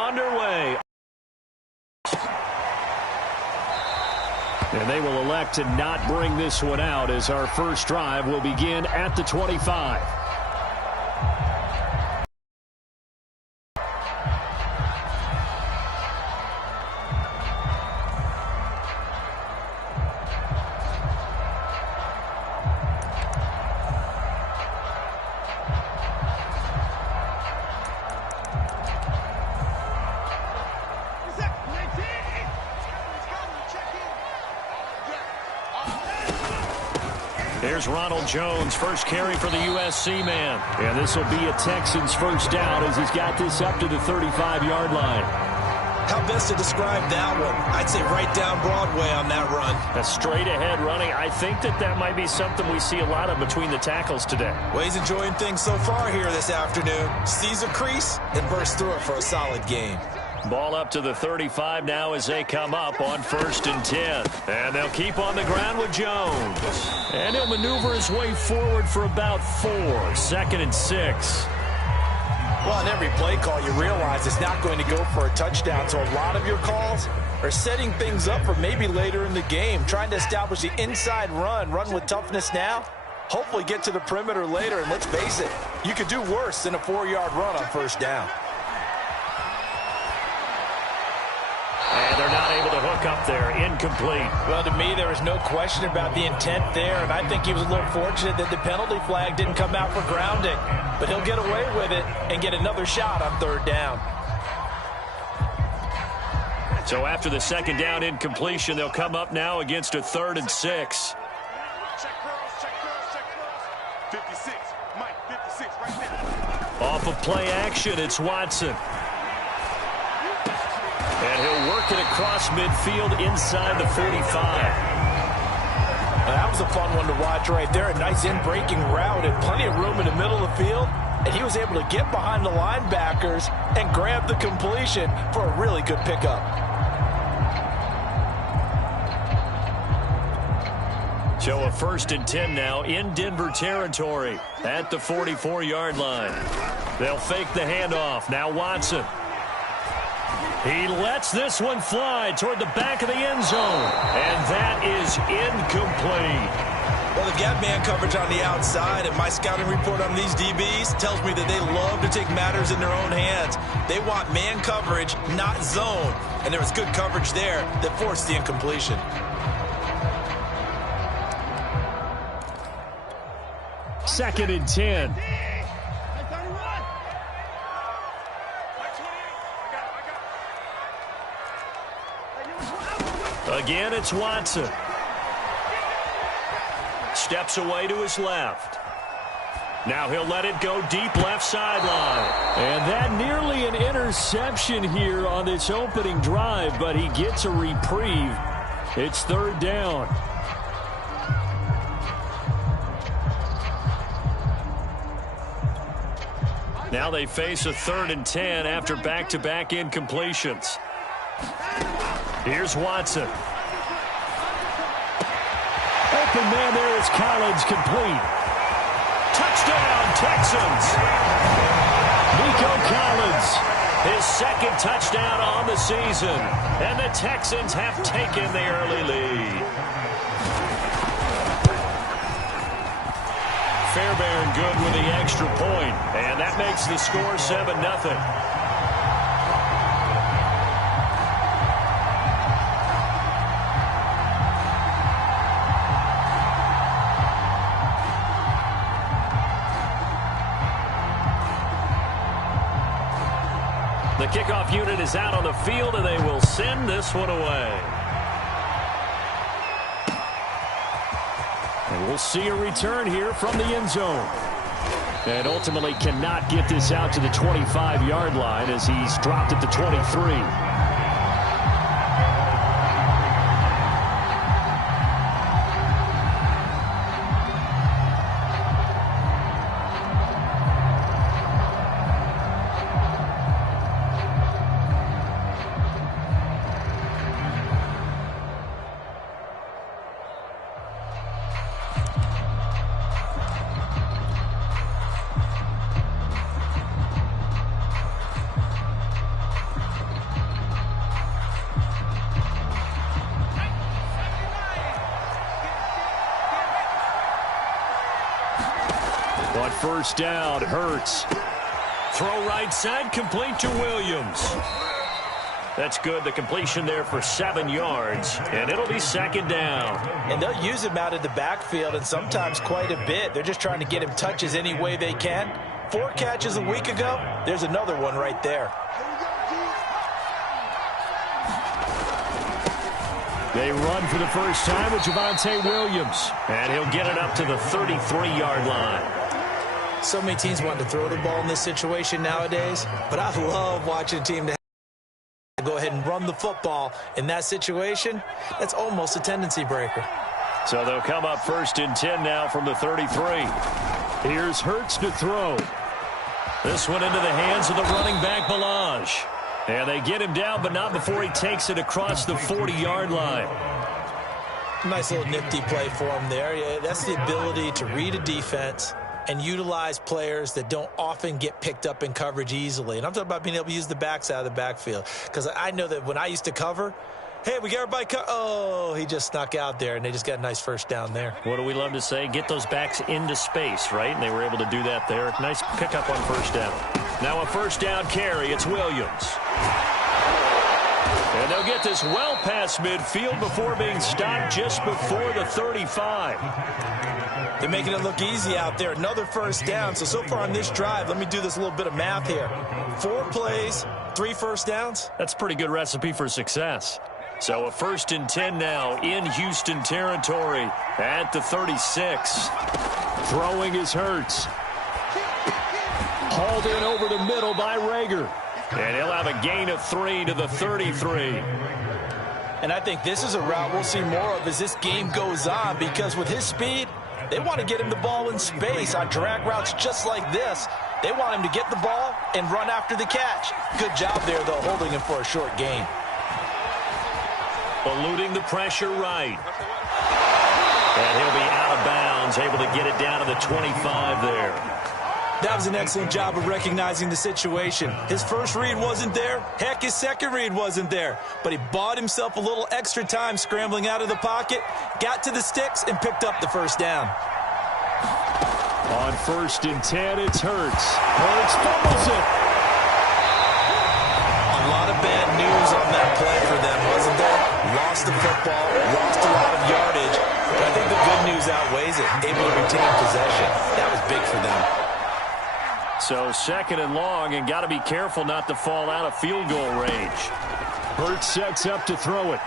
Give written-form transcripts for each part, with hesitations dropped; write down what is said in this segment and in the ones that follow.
underway. And they will elect to not bring this one out as our first drive will begin at the 25. Here's Ronald Jones, first carry for the USC man. And this will be a Texans first down as he's got this up to the 35-yard line. How best to describe that one? I'd say right down Broadway on that run. A straight-ahead running. I think that might be something we see a lot of between the tackles today. Well, he's enjoying things so far here this afternoon. Sees a crease and bursts through it for a solid gain. Ball up to the 35 now as they come up on 1st and 10. And they'll keep on the ground with Jones. And he'll maneuver his way forward for about 4. 2nd and 6. Well, on every play call, you realize it's not going to go for a touchdown. So a lot of your calls are setting things up for maybe later in the game, trying to establish the inside run with toughness now. Hopefully get to the perimeter later. And let's face it, you could do worse than a 4-yard run on 1st down. And they're not able to hook up there. Incomplete. Well, to me, there was no question about the intent there, and I think he was a little fortunate that the penalty flag didn't come out for grounding. But he'll get away with it and get another shot on 3rd down. So after the 2nd down incompletion, they'll come up now against a 3rd and 6. Check girls, check girls, check girls. 56, Mike, 56 right now. Off of play action, it's Watson. And he'll work it across midfield inside the 45. That was a fun one to watch right there. A nice in-breaking route and plenty of room in the middle of the field. And he was able to get behind the linebackers and grab the completion for a really good pickup. So a 1st and 10 now in Denver territory at the 44-yard line. They'll fake the handoff. Now Watson. He lets this one fly toward the back of the end zone. And that is incomplete. Well, they've got man coverage on the outside, and my scouting report on these DBs tells me that they love to take matters in their own hands. They want man coverage, not zone. And there was good coverage there that forced the incompletion. Second and 10. Again, it's Watson. Steps away to his left. Now he'll let it go deep left sideline. And that nearly an interception here on this opening drive, but he gets a reprieve. It's 3rd down. Now they face a 3rd and 10 after back-to-back incompletions. Here's Watson. Open man there is Collins, complete. Touchdown, Texans. Nico Collins, his 2nd touchdown on the season. And the Texans have taken the early lead. Fairbairn good with the extra point. And that makes the score 7-0. The kickoff unit is out on the field, and they will send this one away. And we'll see a return here from the end zone. And ultimately cannot get this out to the 25-yard line as he's dropped at the 23. On first down, Hurts. Throw right side, complete to Williams. That's good. The completion there for 7 yards, and it'll be second down. And they'll use him out of the backfield, and sometimes quite a bit. They're just trying to get him touches any way they can. 4 catches a week ago. There's another one right there. They run for the first time with Javonte Williams, and he'll get it up to the 33-yard line. So many teams want to throw the ball in this situation nowadays, but I love watching a team that go ahead and run the football in that situation. That's almost a tendency breaker. So they'll come up first and 10 now from the 33. Here's Hurts to throw. This one into the hands of the running back, Balaj. And they get him down, but not before he takes it across the 40-yard line. Nice little nifty play for him there. Yeah, that's the ability to read a defense and utilize players that don't often get picked up in coverage easily. And I'm talking about being able to use the backs out of the backfield. Because I know that when I used to cover, hey, we got everybody oh, he just snuck out there, and they just got a nice first down there. What do we love to say? Get those backs into space, right? And they were able to do that there. Nice pickup on first down. Now a first down carry. It's Williams. And they'll get this well past midfield before being stopped just before the 35. They're making it look easy out there. Another first down. So far on this drive, let me do this little bit of math here. 4 plays, 3 first downs. That's a pretty good recipe for success. So a first and 10 now in Houston territory at the 36. Throwing is Hurts. Hauled in over the middle by Rager. And he'll have a gain of 3 to the 33. And I think this is a route we'll see more of as this game goes on, because with his speed, they want to get him the ball in space on drag routes just like this. They want him to get the ball and run after the catch. Good job there, though, holding him for a short gain. Eluding the pressure right. And he'll be out of bounds, able to get it down to the 25 there. That was an excellent job of recognizing the situation. His first read wasn't there. Heck, his second read wasn't there. But he bought himself a little extra time scrambling out of the pocket, got to the sticks, and picked up the first down. On first and 10, it's Hurts. Hurts fumbles it. A lot of bad news on that play for them, wasn't there? Lost the football, lost a lot of yardage. But I think the good news outweighs it. Able to retain possession. That was big for them. So second and long, and got to be careful not to fall out of field goal range. Hurts sets up to throw it.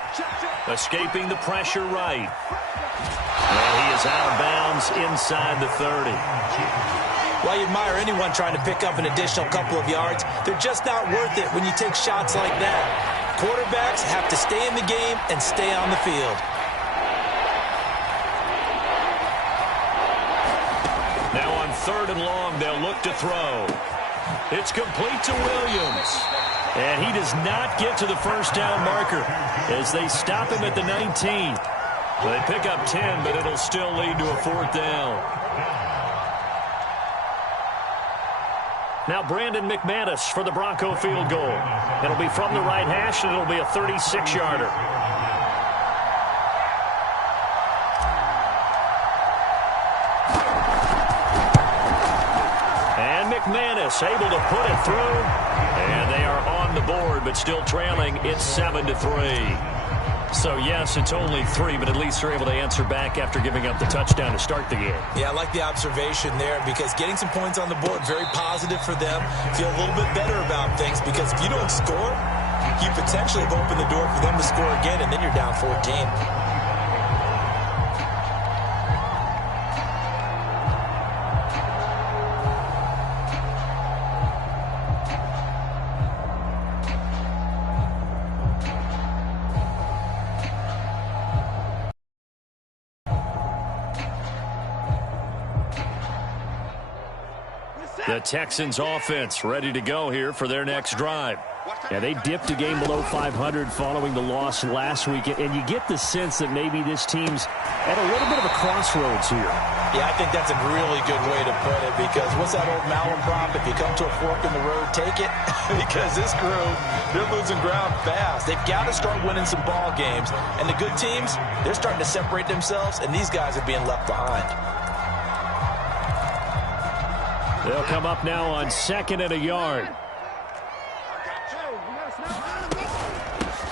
Escaping the pressure right. And he is out of bounds inside the 30. Well, you admire anyone trying to pick up an additional couple of yards. They're just not worth it when you take shots like that. Quarterbacks have to stay in the game and stay on the field. Now on third and long, they'll look to throw. It's complete to Williams. And he does not get to the first down marker as they stop him at the 19. They pick up 10, but it'll still lead to a fourth down. Now Brandon McManus for the Bronco field goal. It'll be from the right hash, and it'll be a 36-yarder. McManus able to put it through, and they are on the board, but still trailing. It's 7-3. So, yes, it's only 3, but at least they're able to answer back after giving up the touchdown to start the game. Yeah, I like the observation there, because getting some points on the board, very positive for them. Feel a little bit better about things, because if you don't score, you potentially have opened the door for them to score again, and then you're down 14. The Texans offense ready to go here for their next drive. Yeah, they dipped a game below 500 following the loss last week, and you get the sense that maybe this team's at a little bit of a crossroads here. Yeah, I think that's a really good way to put it, because what's that old Malum prop? If you come to a fork in the road, take it. Because this crew, they're losing ground fast. They've got to start winning some ball games. And the good teams, they're starting to separate themselves, and these guys are being left behind. They'll come up now on 2nd and a yard.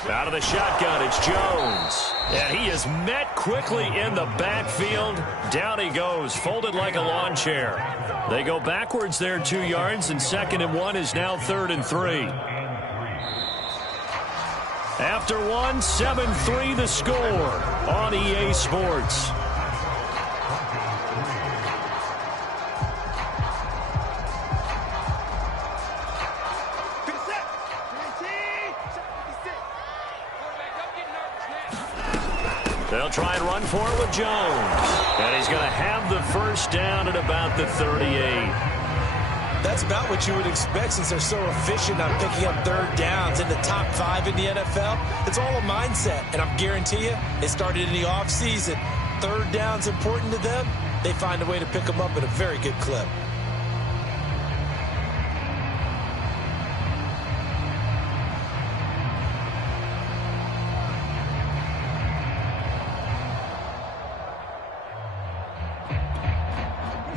Out of the shotgun, it's Jones. And he is met quickly in the backfield. Down he goes, folded like a lawn chair. They go backwards there 2 yards, and 2nd and 1 is now 3rd and 3. After one, 7-3 the score on EA Sports. They'll try and run for it with Jones. And he's going to have the first down at about the 38. That's about what you would expect since they're so efficient on picking up 3rd downs in the top 5 in the NFL. It's all a mindset, and I guarantee you, it started in the offseason. 3rd down's important to them. They find a way to pick them up at a very good clip.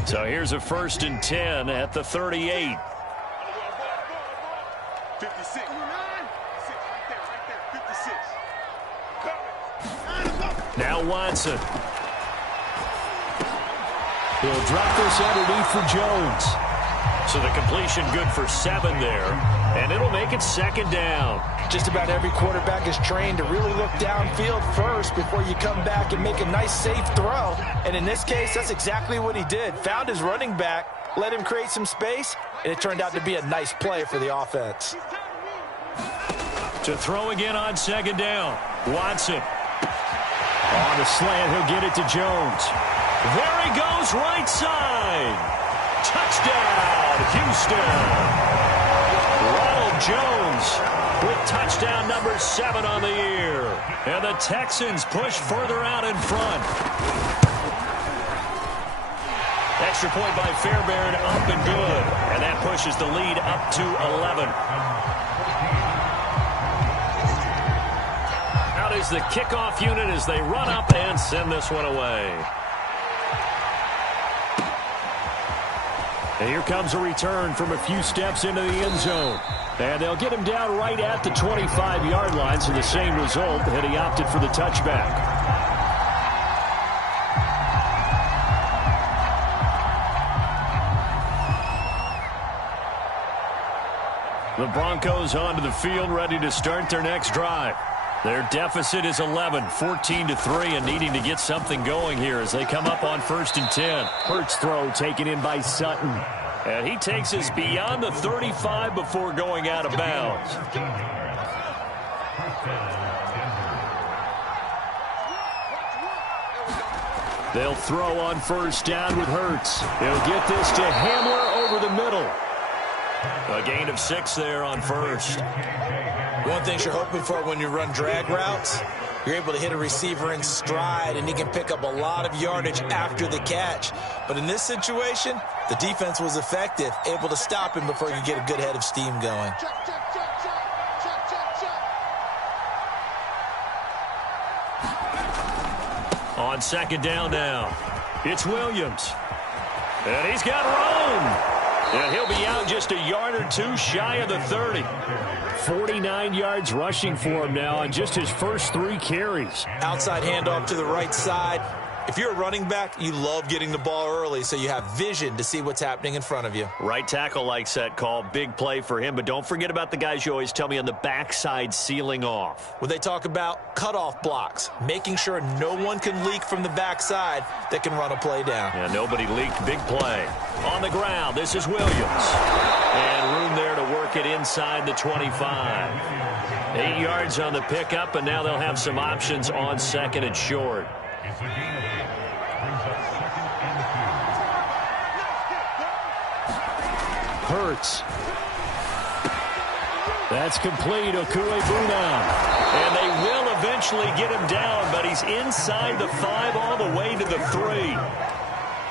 So here's a 1st and 10 at the 38. 56. Now Watson. He'll drop this underneath for Jones. So the completion good for 7 there. And it'll make it 2nd down. Just about every quarterback is trained to really look downfield first before you come back and make a nice, safe throw. And in this case, that's exactly what he did. Found his running back, let him create some space, and it turned out to be a nice play for the offense. To throw again on 2nd down. Watson. On the slant, he'll get it to Jones. There he goes, right side. Touchdown, Houston. Ronald Jones with touchdown number 7 on the year. And the Texans push further out in front. Extra point by Fairbairn, up and good. And that pushes the lead up to 11. Out is the kickoff unit as they run up and send this one away. And here comes a return from a few steps into the end zone. And they'll get him down right at the 25-yard line, so the same result, and he opted for the touchback. The Broncos onto the field, ready to start their next drive. Their deficit is 11, 14-3, and needing to get something going here as they come up on 1st and 10. Hurts throw taken in by Sutton. And he takes us beyond the 35 before going out of bounds. They'll throw on 1st down with Hurts. He'll get this to Hamler over the middle. A gain of 6 there on 1st. One thing you're hoping for when you run drag routes, you're able to hit a receiver in stride, and he can pick up a lot of yardage after the catch. But in this situation, the defense was effective, able to stop him before you get a good head of steam going. On 2nd down now, it's Williams. And he's got room. And he'll be out just a yard or 2 shy of the 30. 49 yards rushing for him now on just his first 3 carries. Outside handoff to the right side. If you're a running back, you love getting the ball early so you have vision to see what's happening in front of you. Right tackle likes that call. Big play for him. But don't forget about the guys you always tell me on the backside sealing off. When they talk about cutoff blocks, making sure no one can leak from the backside that can run a play down. Yeah, nobody leaked. Big play. On the ground, this is Williams. And room there to work it inside the 25. 8 yards on the pickup, and now they'll have some options on 2nd and short. Hurts. That's complete. Okuegbunam. And they will eventually get him down, but he's inside the 5 all the way to the 3.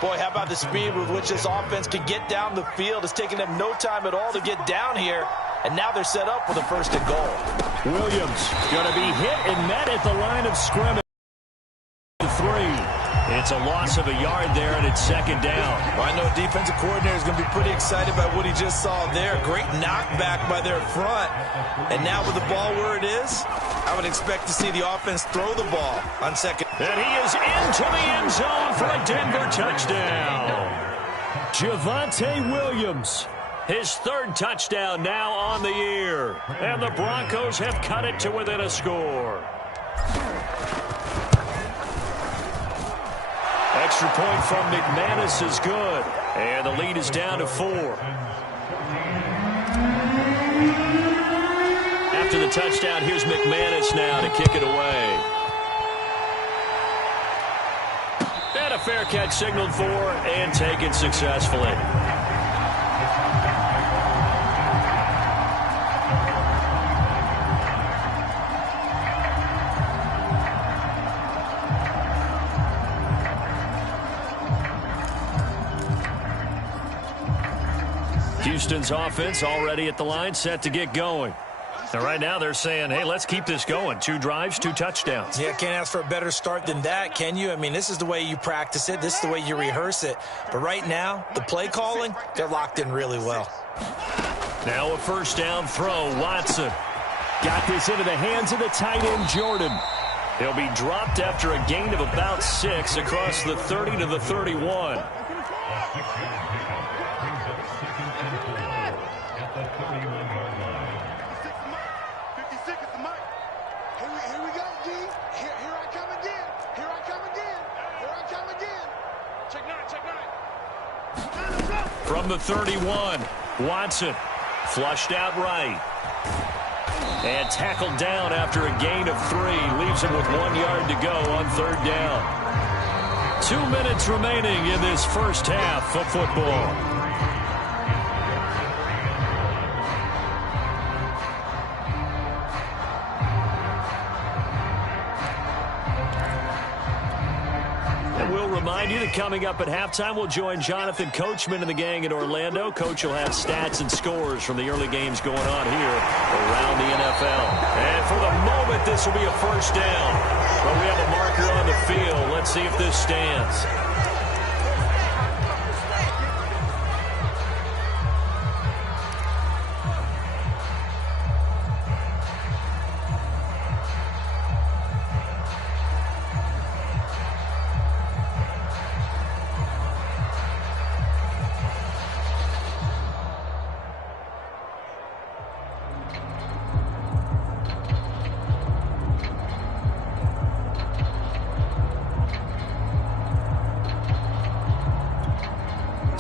Boy, how about the speed with which this offense can get down the field? It's taking them no time at all to get down here, and now they're set up for the 1st and goal. Williams going to be hit and met at the line of scrimmage. 3 It's a loss of a yard there, and it's second down. Well, I know defensive coordinator is going to be pretty excited about what he just saw there. Great knockback by their front. And now with the ball where it is, I would expect to see the offense throw the ball on second. And he is into the end zone for a Denver touchdown. Javonte Williams, his third touchdown now on the year. And the Broncos have cut it to within a score. Extra point from McManus is good. And the lead is down to 4. After the touchdown, here's McManus now to kick it away. And a fair catch signaled for and taken successfully. Houston's offense already at the line, set to get going. And right now they're saying, hey, let's keep this going. 2 drives, 2 touchdowns. Yeah, can't ask for a better start than that, can you? I mean, this is the way you practice it. This is the way you rehearse it. But right now, the play calling, they're locked in really well. Now a first down throw. Watson got this into the hands of the tight end, Jordan. He'll be dropped after a gain of about 6 across the 30 to the 31. From the 31, Watson flushed out right. And tackled down after a gain of 3. Leaves him with 1 yard to go on third down. 2 minutes remaining in this first half of football. Remind you that coming up at halftime, we'll join Jonathan Coachman and the gang in Orlando. Coach will have stats and scores from the early games going on here around the NFL. And for the moment, this will be a first down. But we have a marker on the field. Let's see if this stands.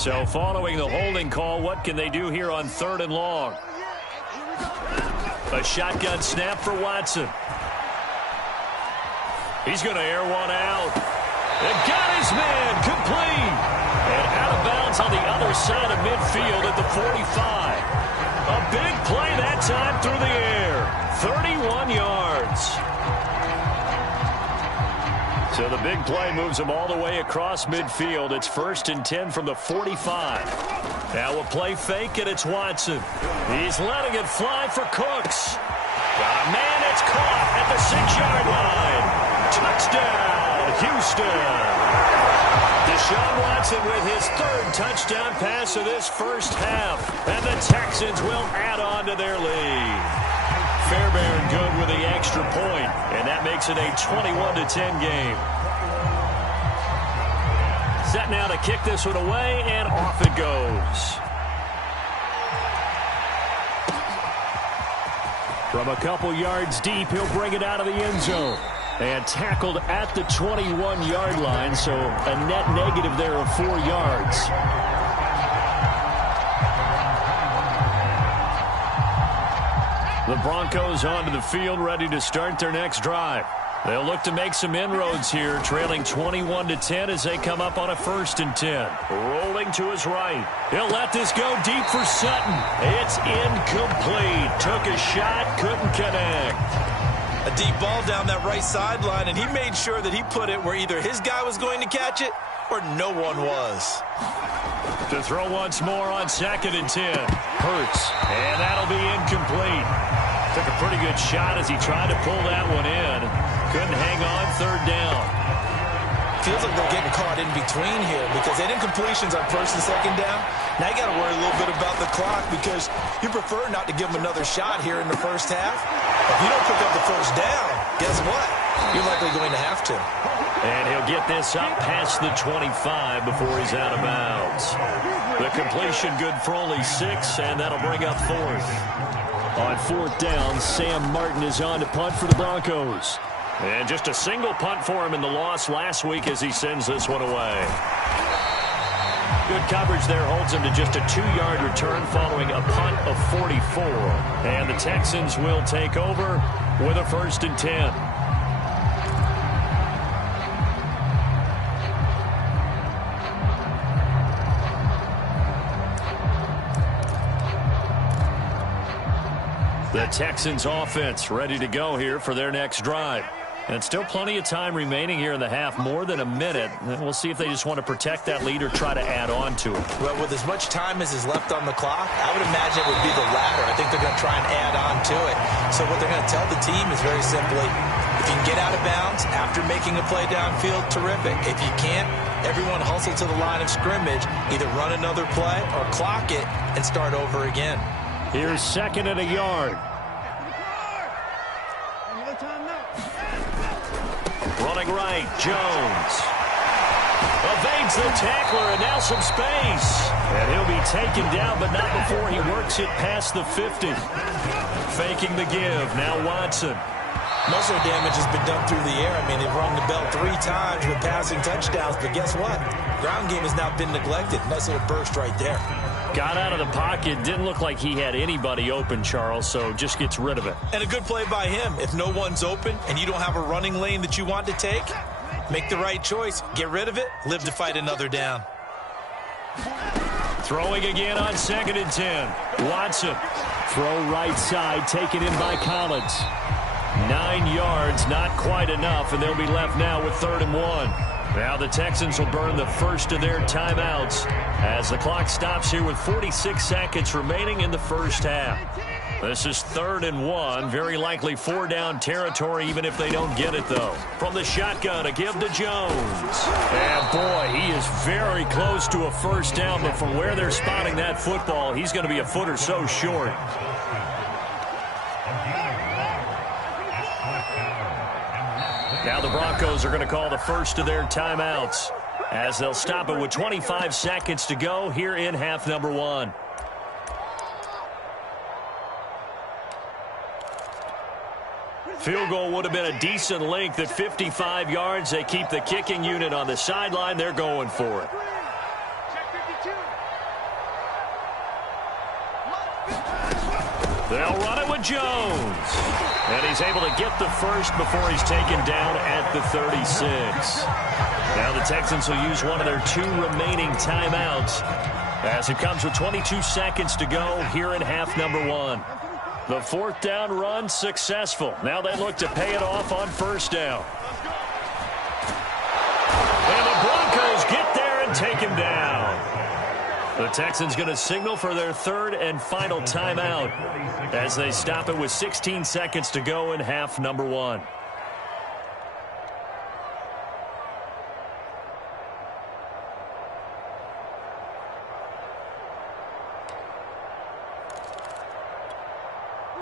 So following the holding call, what can they do here on 3rd and long? A shotgun snap for Watson. He's going to air one out. And got his man complete. And out of bounds on the other side of midfield at the 45. A big play that time through the air. 31 yards. So the big play moves him all the way across midfield. It's 1st and 10 from the 45. Now a play fake, and it's Watson. He's letting it fly for Cooks. Got a man, it's caught at the 6-yard line. Touchdown, Houston. Deshaun Watson with his 3rd touchdown pass of this first half. And the Texans will add on to their lead. Fairbairn good with the extra point, and that makes it a 21-10 game. Set now to kick this one away, and off it goes. From a couple yards deep, he'll bring it out of the end zone. And tackled at the 21-yard line, so a net negative there of 4 yards. The Broncos onto the field, ready to start their next drive. They'll look to make some inroads here, trailing 21-10 as they come up on a 1st and 10. Rolling to his right. He'll let this go deep for Sutton. It's incomplete. Took a shot, couldn't connect. A deep ball down that right sideline, and he made sure that he put it where either his guy was going to catch it or no one was. To throw once more on 2nd and 10. Hurts, and that'll be incomplete. Took a pretty good shot as he tried to pull that one in. Couldn't hang on, 3rd down. feels like they're getting caught in between here because they didn't completions on first and second down. Now you got to worry a little bit about the clock because you prefer not to give them another shot here in the first half. If you don't pick up the first down, guess what? You're likely going to have to. And he'll get this up past the 25 before he's out of bounds. The completion good for only 6, and that'll bring up 4th. On 4th down, Sam Martin is on to punt for the Broncos. And just a single punt for him in the loss last week as he sends this one away. Good coverage there holds him to just a 2-yard return following a punt of 44. And the Texans will take over with a 1st and 10. The Texans offense ready to go here for their next drive. And still plenty of time remaining here in the half, more than a minute. And we'll see if they just want to protect that lead or try to add on to it. Well, with as much time as is left on the clock, I would imagine it would be the latter. I think they're going to try and add on to it. So what they're going to tell the team is very simply, if you can get out of bounds after making a play downfield, terrific. If you can't, everyone hustle to the line of scrimmage, either run another play or clock it and start over again. Here's 2nd and a yard. Running right, Jones. Evades the tackler, and now some space. And he'll be taken down, but not before he works it past the 50. Faking the give, now Watson. Most of the damage has been done through the air. I mean, they've rung the bell 3 times with passing touchdowns, but guess what? Ground game has not been neglected. Nice little burst right there. Got out of the pocket. Didn't look like he had anybody open, Charles, so just gets rid of it. And a good play by him. If no one's open and you don't have a running lane that you want to take, make the right choice. Get rid of it. Live to fight another down. Throwing again on 2nd and 10. Watson. Throw right side, taken in by Collins. 9 yards, not quite enough, and they'll be left now with 3rd and 1. Now the Texans will burn the first of their timeouts as the clock stops here with 46 seconds remaining in the first half. This is 3rd and 1, very likely 4-down territory even if they don't get it, though. From the shotgun, a give to Jones. And, boy, he is very close to a first down, but from where they're spotting that football, he's going to be a foot or so short. Now the Broncos are going to call the first of their timeouts as they'll stop it with 25 seconds to go here in half number 1. Field goal would have been a decent length at 55 yards. They keep the kicking unit on the sideline. They're going for it. They'll run it with Jones. And he's able to get the first before he's taken down at the 36. Now the Texans will use one of their 2 remaining timeouts as it comes with 22 seconds to go here in half number 1. The 4th down run successful. Now they look to pay it off on 1st down. And the Broncos get there and take him down. The Texans going to signal for their 3rd and final timeout as they stop it with 16 seconds to go in half number 1.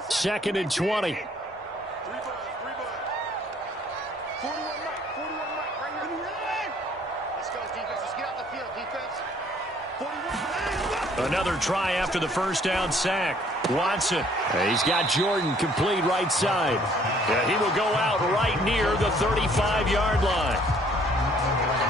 Second and 20. 3 bucks. 41 Mike, right here. Let's go, defense. Let's get out the field, defense. 41. Another try after the first down sack. Watson. He's got Jordan complete right side. Yeah, he will go out right near the 35-yard line.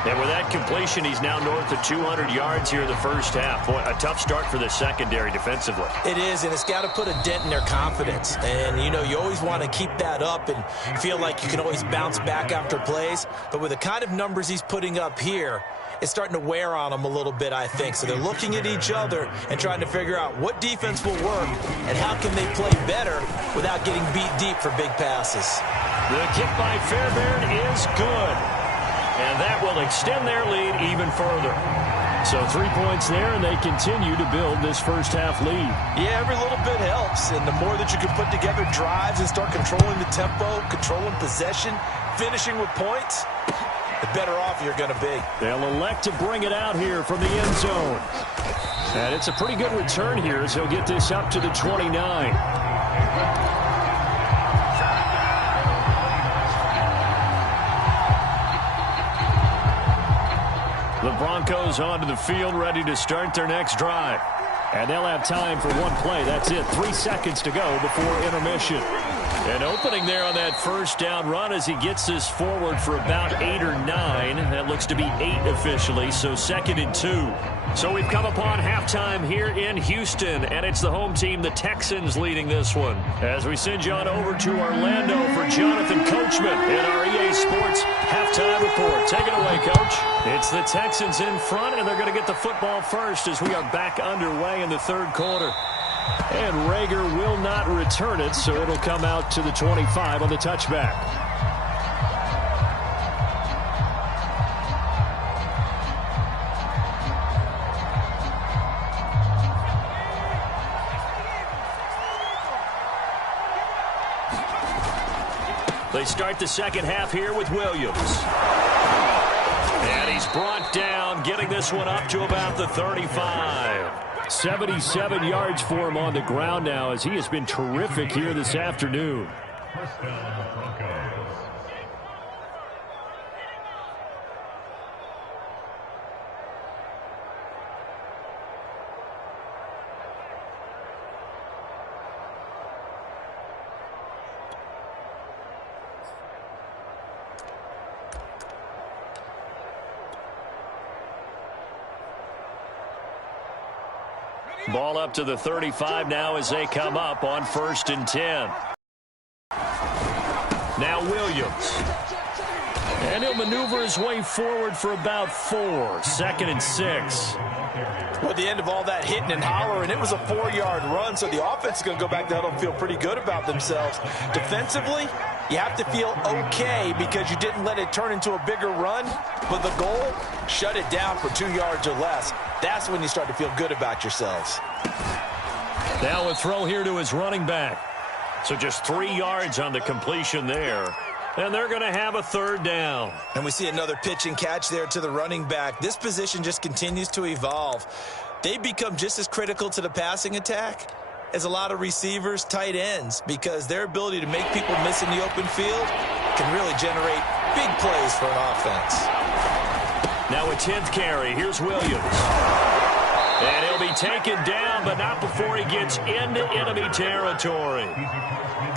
And with that completion, he's now north of 200 yards here in the first half. Boy, a tough start for the secondary defensively. It is, and it's got to put a dent in their confidence. And, you know, you always want to keep that up and feel like you can always bounce back after plays. But with the kind of numbers he's putting up here, it's starting to wear on them a little bit, I think. So they're looking at each other and trying to figure out what defense will work and how can they play better without getting beat deep for big passes. The kick by Fairbairn is good. And that will extend their lead even further. So 3 points there, and they continue to build this first half lead. Yeah, every little bit helps. And the more that you can put together drives and start controlling the tempo, controlling possession, finishing with points, the better off you're going to be. They'll elect to bring it out here from the end zone. And it's a pretty good return here as he'll get this up to the 29. The Broncos onto the field, ready to start their next drive. And they'll have time for one play. That's it. 3 seconds to go before intermission. An opening there on that first down run as he gets this forward for about 8 or 9. That looks to be 8 officially, so 2nd and 2. So we've come upon halftime here in Houston, and it's the home team, the Texans, leading this one. As we send you on over to Orlando for Jonathan Coachman in our EA Sports halftime report. Take it away, Coach. It's the Texans in front, and they're going to get the football first as we are back underway in the third quarter. And Rager will not return it, so it'll come out to the 25 on the touchback. They start the second half here with Williams. And he's brought down, getting this one up to about the 35. 77 yards for him on the ground now as he has been terrific here this afternoon. Ball up to the 35 now as they come up on 1st and 10. Now Williams. And he'll maneuver his way forward for about 4. 2nd and 6. Well, the end of all that hitting and hollering, it was a 4-yard run, so the offense is going to go back to huddle and feel pretty good about themselves. Defensively, you have to feel okay because you didn't let it turn into a bigger run, but the goal, shut it down for 2 yards or less. That's when you start to feel good about yourselves. Now a throw here to his running back. So just 3 yards on the completion there. And they're going to have a 3rd down. And we see another pitch and catch there to the running back. This position just continues to evolve. They become just as critical to the passing attack as a lot of receivers, tight ends, because their ability to make people miss in the open field can really generate big plays for an offense. Now a 10th carry. Here's Williams. And he'll be taken down, but not before he gets into enemy territory.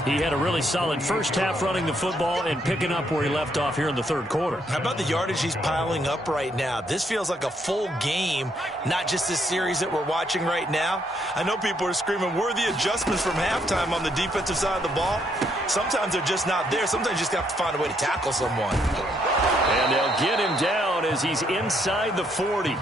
He had a really solid first half running the football and picking up where he left off here in the third quarter. How about the yardage he's piling up right now? This feels like a full game, not just this series that we're watching right now. I know people are screaming, where are the adjustments from halftime on the defensive side of the ball? Sometimes they're just not there. Sometimes you just have to find a way to tackle someone. And they'll get him down as he's inside the 40.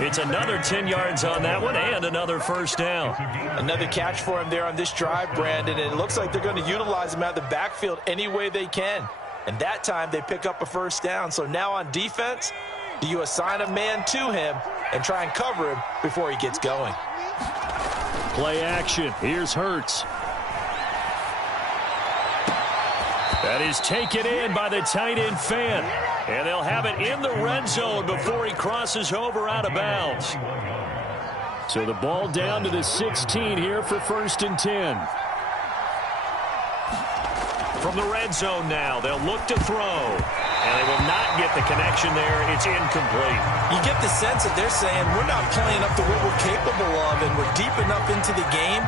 It's another 10 yards on that one and another first down. Another catch for him there on this drive, Brandon, and it looks like they're going to utilize him out of the backfield any way they can. And that time they pick up a first down. So now on defense, do you assign a man to him and try and cover him before he gets going? Play action. Here's Hurts. That is taken in by the tight end Fan. And they'll have it in the red zone before he crosses over out of bounds. So the ball down to the 16 here for 1st and 10. From the red zone now, they'll look to throw. And they will not get the connection there. It's incomplete. You get the sense that they're saying we're not playing up to what we're capable of, and we're deep enough into the game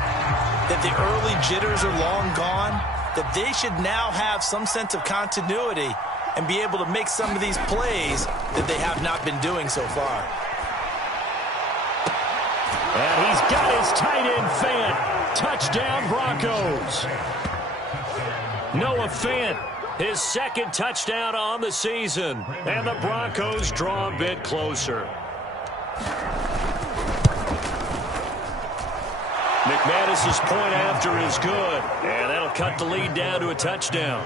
that the early jitters are long gone, that they should now have some sense of continuity and be able to make some of these plays that they have not been doing so far. And he's got his tight end Fant. Touchdown Broncos. Noah Fant, his 2nd touchdown on the season. And the Broncos draw a bit closer. McManus's point after is good. And that'll cut the lead down to a touchdown.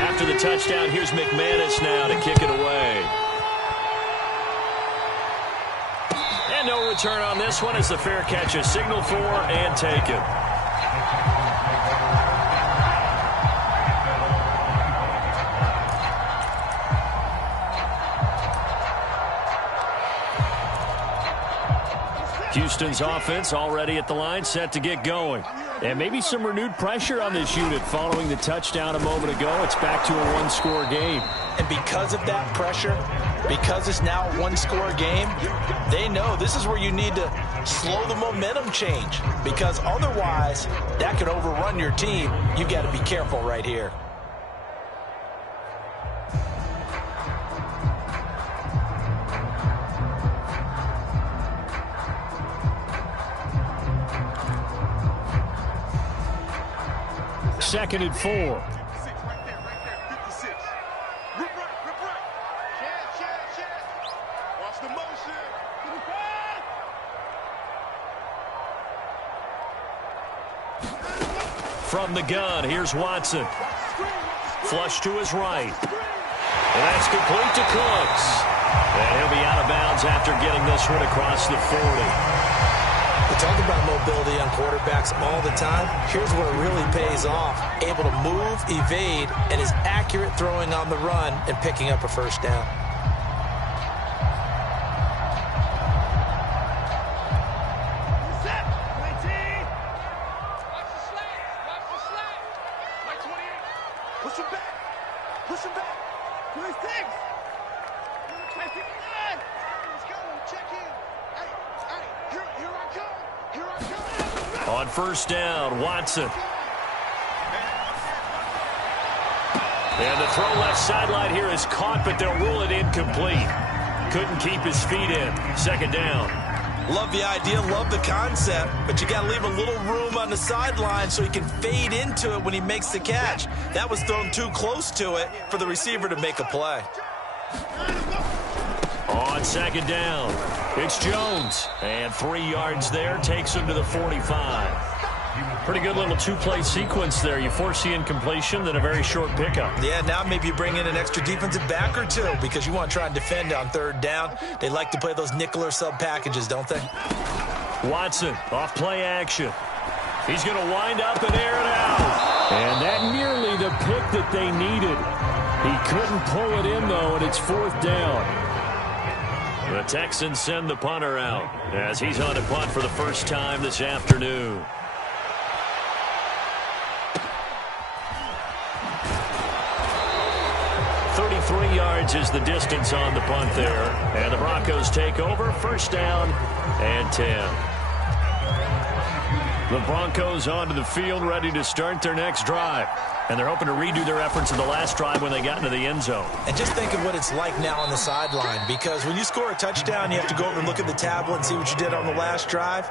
After the touchdown, here's McManus now to kick it away. And no return on this one as the fair catch is signaled for and taken. Houston's offense already at the line, set to get going. And maybe some renewed pressure on this unit following the touchdown a moment ago. It's back to a one-score game. And because of that pressure, because it's now a one-score game, they know this is where you need to slow the momentum change, because otherwise that could overrun your team. You've got to be careful right here. Second and 4. 56 right there, 56. Rip right. Check. Watch the motion. From the gun, here's Watson. Flush to his right. And that's complete to Cooks. And he'll be out of bounds after getting this one across the 40. We talk about mobility on quarterbacks all the time. Here's where it really pays off. Able to move, evade, and is accurate throwing on the run and picking up a first down. Push him back. 26. Let's go. Check in. Hey, here I come. On first down, Watson. And the throw left sideline here is caught, but they'll rule it incomplete. Couldn't keep his feet in. Second down. Love the idea, love the concept, but you got to leave a little room on the sideline so he can fade into it when he makes the catch. That was thrown too close to it for the receiver to make a play. On second down, it's Jones. And 3 yards there, takes him to the 45. Pretty good little two-play sequence there. You force the incompletion, then a very short pickup. Yeah, now maybe you bring in an extra defensive back or two because you want to try and defend on third down. They like to play those nickel or sub packages, don't they? Watson, off play action. He's going to wind up and air it out. And that nearly the pick that they needed. He couldn't pull it in, though, and it's fourth down. The Texans send the punter out as he's on to punt for the first time this afternoon. 33 yards is the distance on the punt there. And the Broncos take over, first down and 10. The Broncos onto the field, ready to start their next drive. And they're hoping to redo their efforts in the last drive when they got into the end zone. And just think of what it's like now on the sideline, because when you score a touchdown, you have to go over and look at the tablet and see what you did on the last drive.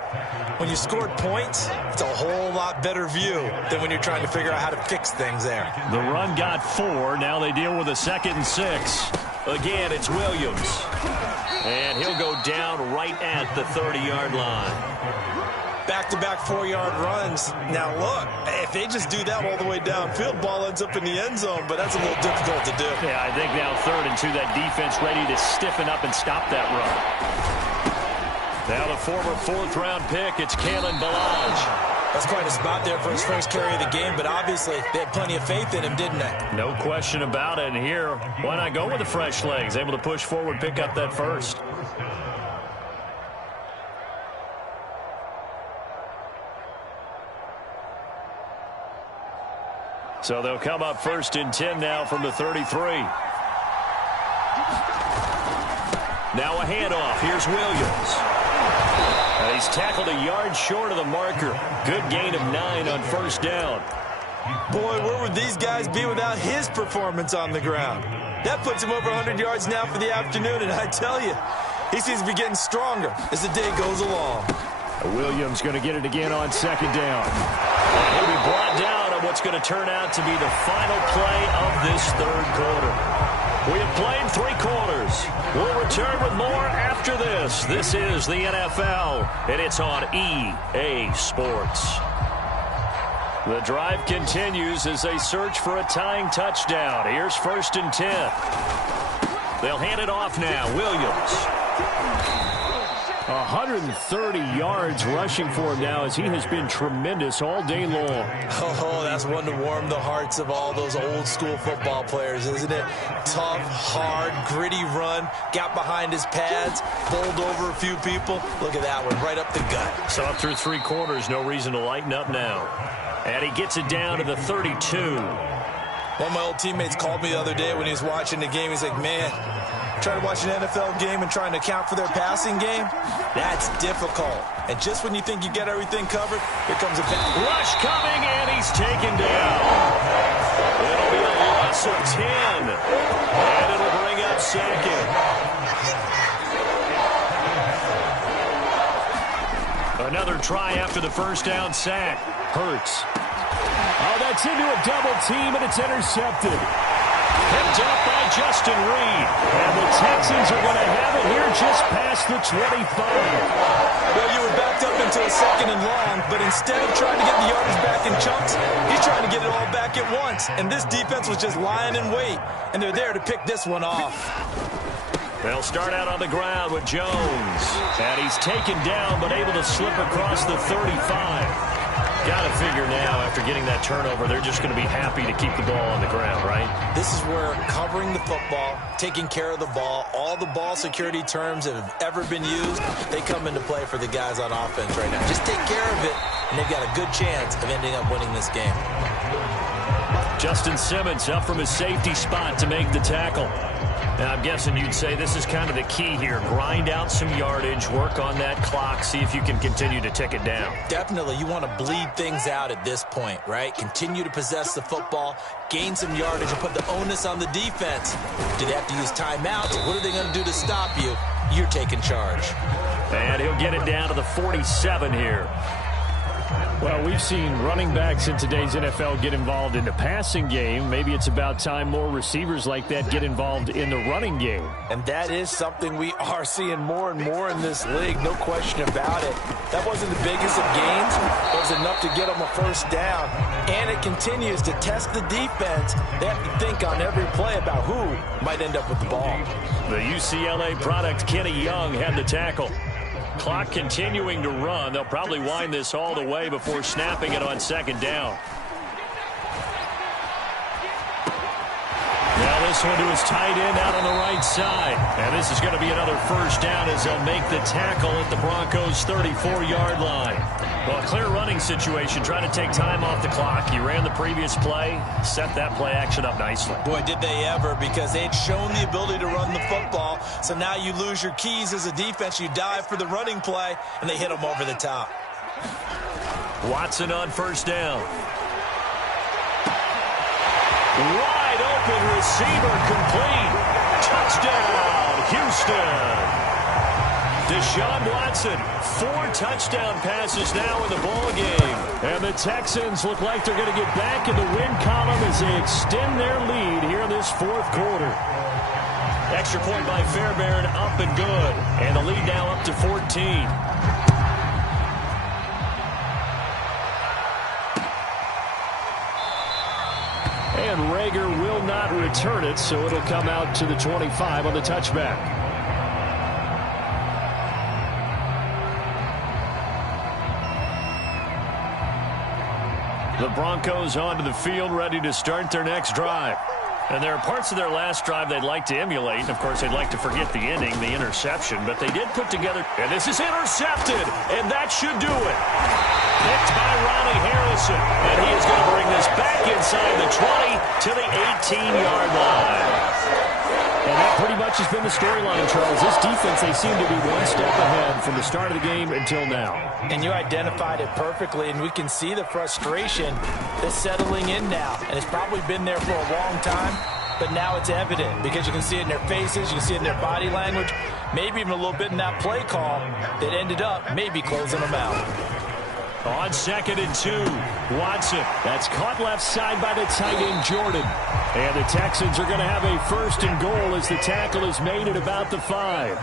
When you scored points, it's a whole lot better view than when you're trying to figure out how to fix things there. The run got 4. Now they deal with a 2nd and 6. Again, it's Williams. And he'll go down right at the 30-yard line. Back-to-back 4-yard runs. Now, look, if they just do that all the way downfield, ball ends up in the end zone, but that's a little difficult to do. Yeah, I think now 3rd and 2, that defense ready to stiffen up and stop that run. Now the former 4th-round pick, it's Kalen Ballage. That's quite a spot there for his first carry of the game, but obviously they had plenty of faith in him, didn't they? No question about it. And here, why not go with the fresh legs? Able to push forward, pick up that first. So they'll come up 1st and 10 now from the 33. Now a handoff. Here's Williams. And he's tackled a yard short of the marker. Good gain of 9 on first down. Boy, where would these guys be without his performance on the ground? That puts him over 100 yards now for the afternoon, and I tell you, he seems to be getting stronger as the day goes along. Williams going to get it again on 2nd down. And he'll be brought down on what's going to turn out to be the final play of this 3rd quarter. We have played 3 quarters. We'll return with more after this. This is the NFL, and it's on EA Sports. The drive continues as they search for a tying touchdown. Here's 1st and 10. They'll hand it off now. Williams. 130 yards rushing for him now as he has been tremendous all day long. Oh, that's one to warm the hearts of all those old school football players, isn't it? Tough, hard, gritty run, got behind his pads, bowled over a few people. Look at that one, right up the gut. So up through 3 quarters, no reason to lighten up now. And he gets it down to the 32. One of my old teammates called me the other day when he was watching the game. He's like, man, trying to watch an NFL game and trying to account for their passing game, that's difficult. And just when you think you get everything covered, here comes a rush coming, and he's taken down. It'll be a loss of 10, and it'll bring up second. Another try after the first down sack. Hurts. Oh, that's into a double team, and it's intercepted. Picked up by Justin Reed. And the Texans are going to have it here just past the 25. Well, you were backed up into a 2nd and long, but instead of trying to get the yardage back in chunks, he's trying to get it all back at once. And this defense was just lying in wait, and they're there to pick this one off. They'll start out on the ground with Jones. And he's taken down, but able to slip across the 35. Got to figure now, after getting that turnover, they're just going to be happy to keep the ball on the ground, right? This is where covering the football, taking care of the ball, all the ball security terms that have ever been used, they come into play for the guys on offense right now. Just take care of it, and they've got a good chance of ending up winning this game. Justin Simmons up from his safety spot to make the tackle. Now, I'm guessing you'd say this is kind of the key here. Grind out some yardage, work on that clock, see if you can continue to tick it down. Definitely. You want to bleed things out at this point, right? Continue to possess the football, gain some yardage, and put the onus on the defense. Do they have to use timeouts? What are they going to do to stop you? You're taking charge. And he'll get it down to the 47 here. Well, we've seen running backs in today's NFL get involved in the passing game. Maybe it's about time more receivers like that get involved in the running game. And that is something we are seeing more and more in this league, no question about it. That wasn't the biggest of gains. It was enough to get them a first down. And it continues to test the defense. They have to think on every play about who might end up with the ball. The UCLA product, Kenny Young, had the tackle. Clock continuing to run. They'll probably wind this all the way before snapping it on 2nd down. Now this one to his tight end out on the right side. And this is going to be another first down as they'll make the tackle at the Broncos' 34-yard line. Well, a clear running situation, trying to take time off the clock. He ran the previous play, set that play action up nicely. Boy, did they ever, because they had shown the ability to run the football. So now you lose your keys as a defense. You dive for the running play, and they hit them over the top. Watson on first down. Wide open receiver complete. Touchdown, Houston. Deshaun Watson, 4 touchdown passes now in the ball game. And the Texans look like they're going to get back in the win column as they extend their lead here in this 4th quarter. Extra point by Fairbairn, up and good. And the lead now up to 14. And Rager will not return it, so it'll come out to the 25 on the touchback. The Broncos onto the field, ready to start their next drive. And there are parts of their last drive they'd like to emulate. And, of course, they'd like to forget the inning, the interception. But they did put together, and this is intercepted, and that should do it. Picked by Ronnie Harrison. And he is going to bring this back inside the 20 to the 18-yard line. And that pretty much has been the storyline, Charles. This defense, they seem to be one step ahead from the start of the game until now. And you identified it perfectly, and we can see the frustration that's settling in now. And it's probably been there for a long time, but now it's evident because you can see it in their faces, you can see it in their body language, maybe even a little bit in that play call that ended up maybe closing them out. On 2nd and 2, Watson. That's caught left side by the tight end, Jordan. And the Texans are going to have a 1st and goal as the tackle is made at about the 5.